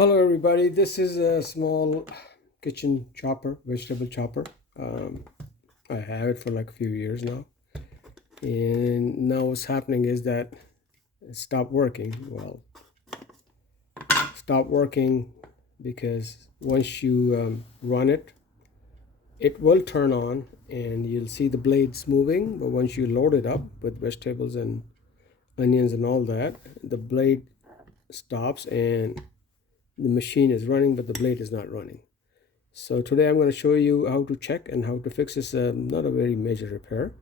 Hello everybody, this is a small kitchen chopper, vegetable chopper. I have it for like a few years now, and now what's happening is that it stopped working. Well, stopped working because once you run it, it will turn on and you'll see the blades moving, but once you load it up with vegetables and onions and all that, the blade stops and the machine is running, but the blade is not running. So today I'm going to show you how to check and how to fix this. Not a very major repair.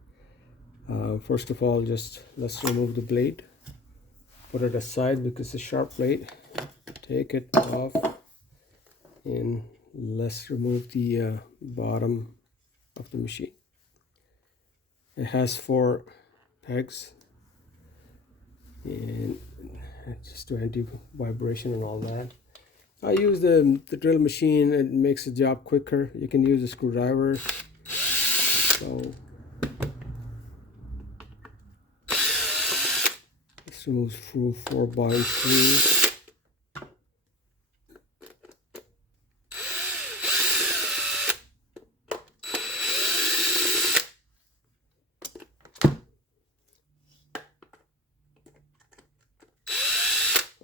First of all, just let's remove the blade, put it aside because it's a sharp blade. Take it off and let's remove the bottom of the machine. It has 4 pegs and just to anti-vibration and all that. I use the drill machine. It makes the job quicker. You can use a screwdriver. So this removes 4 bind screws.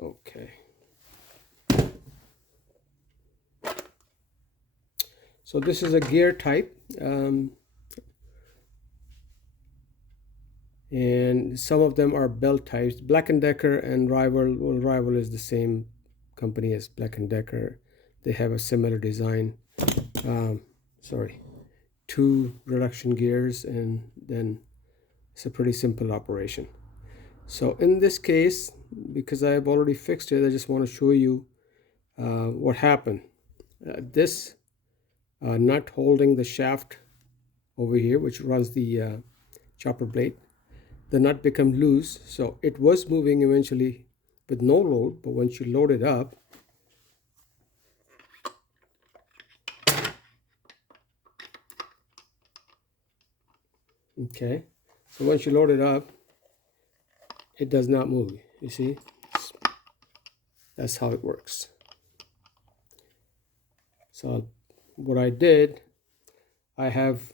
Okay. So this is a gear type, and some of them are belt types. Black & Decker and Rival. Well, Rival is the same company as Black & Decker. They have a similar design. Sorry, 2 reduction gears, and then it's a pretty simple operation. So in this case, because I've already fixed it, I just want to show you what happened. This nut holding the shaft over here, which runs the chopper blade, the nut became loose, so it was moving eventually with no load, but once you load it up, okay, so once you load it up, it does not move. You see, that's how it works. So what I did, I have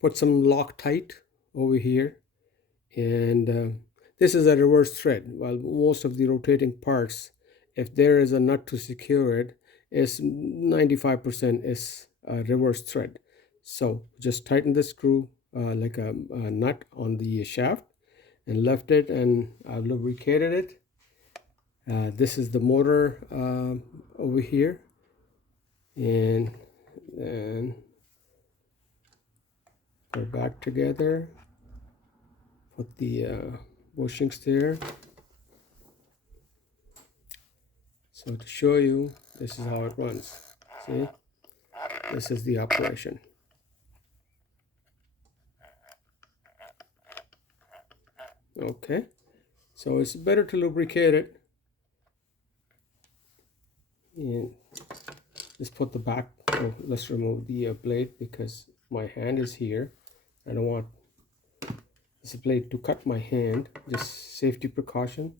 put some Loctite over here, and this is a reverse thread. While most of the rotating parts, if there is a nut to secure it, is 95% is a reverse thread. So just tighten the screw like a nut on the shaft and left it, and I've lubricated it. This is the motor over here, and then put it back together, put the bushings there. So to show you, this is how it runs. See, this is the operation. Okay, so it's better to lubricate it. And just put the back. Oh, let's remove the blade because my hand is here. I don't want this blade to cut my hand. Just safety precaution.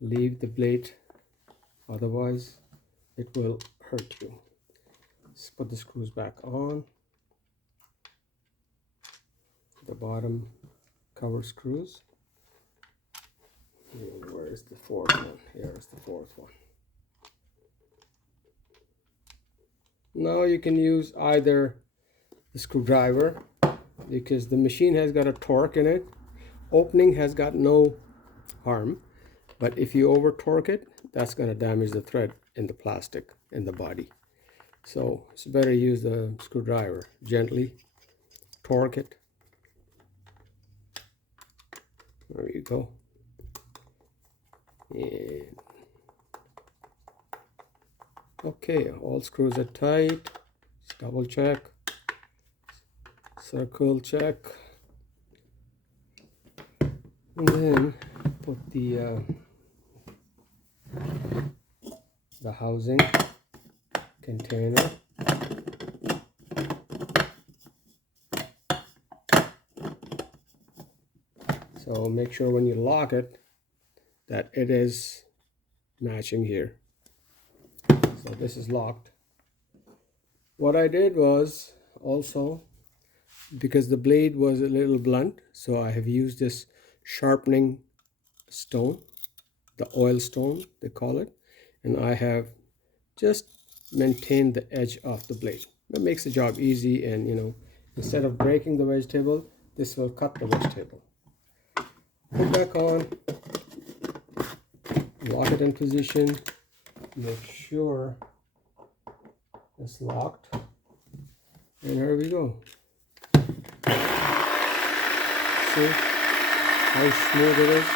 Leave the blade, otherwise it will hurt you. Let's put the screws back on. The bottom cover screws. And where is the 4th one? Here is the 4th one. Now you can use either the screwdriver because the machine has got a torque in it. Opening has got no harm, but if you over torque it, that's going to damage the thread in the plastic in the body. So it's better to use the screwdriver. Gently torque it. There you go. And okay, all screws are tight. Just double check. Circle check. And then put the housing container. So make sure when you lock it that it is matching here. So this is locked. What I did was also, because the blade was a little blunt, so I have used this sharpening stone, the oil stone they call it, and I have just maintained the edge of the blade. That makes the job easy, and instead of breaking the vegetable, this will cut the vegetable. Put back on, lock it in position, make sure it's locked, and here we go. See how smooth it is?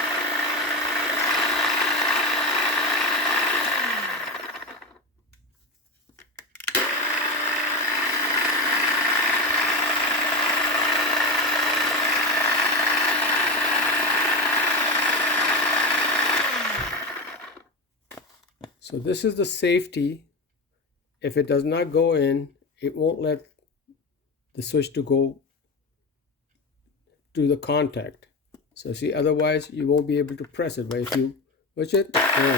So this is the safety. If it does not go in, it won't let the switch to go to the contact. So see, otherwise you won't be able to press it, but if you push it, there we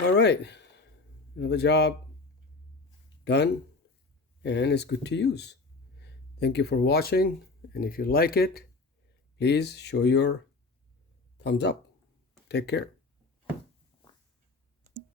go. All right, another job done, and it's good to use. Thank you for watching, and if you like it, please show your thumbs up. Take care.